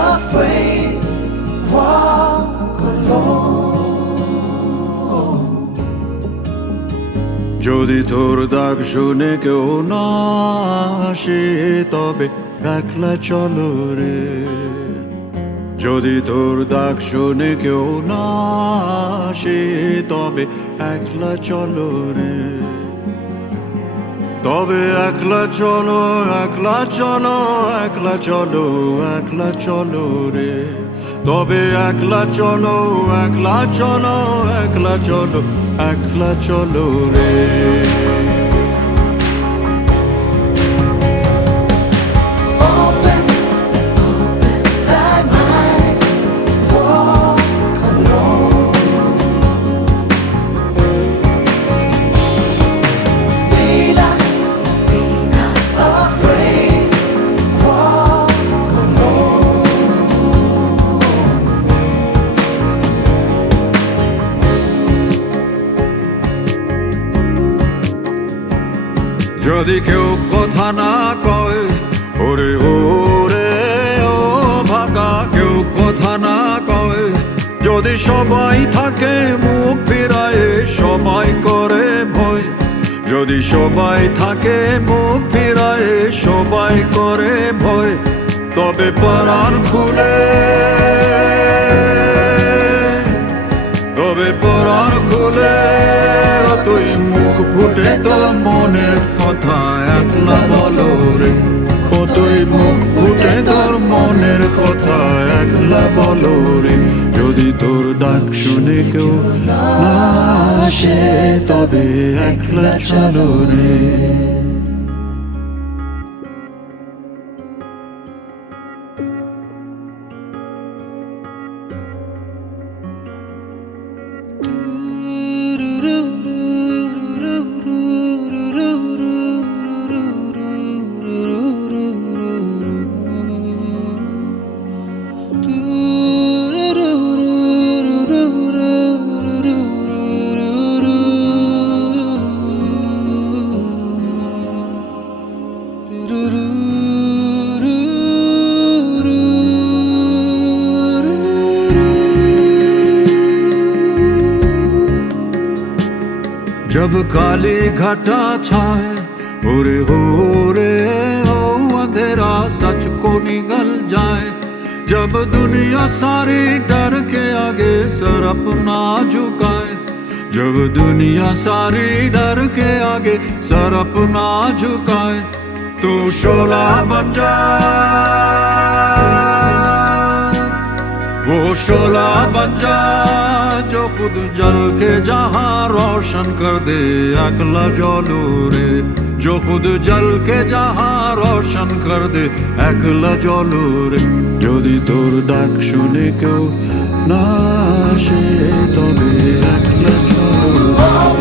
afraid, walk alone. যদি তোর ডাক শুনে কেউ না আসে তবে একলা চলো রে। যদি তোর ডাক শুনে কেউ না আসে তবে একলা চলো রে। তবে একলা চলো, একলা চলো, একলা চলো, একলা চলো রে। তবে একলা চলো, একলা চলো, একলা চলো, একলা চলো রে। Open thy mind, walk alone. Be not afraid, walk alone. যদি কেউ কথা না কয়, ওরে ওরে ও ভাগা, কেউ কথা না কয়। যদি সবাই থাকে মুখ ফিরায়ে, সবাই করে ভয়। যদি সবাই থাকে মুখ ফিরায়ে, সবাই করে ভয়। তবে পরাণ খুলে, তবে পরাণ খুলে তুই মুখ ফুটে তোর মনের কথা একলা বলো রে। ও তুই মুখ ফুটে তোর মনের কথা একলা বলো রে। যদি তোর ডাক শুনে কেউ না আসে তবে একলা চলো রে। जब काली घटा छाए ओरे हो रे हो अंधेरा सच को निगल जाए। जब दुनिया सारी डर के आगे सर अपना झुकाए। जब दुनिया सारी डर के आगे सर अपना झुकाए। तू शोला बन जा, वो शोला बन जा जो खुद जल के जहां रोशन कर दे একলা জ্বলো রে। जो खुद जल के जहां रोशन कर दे একলা জ্বলো রে। যদি তোর ডাক শুনে কেউ না আসে তবে একলা চলো।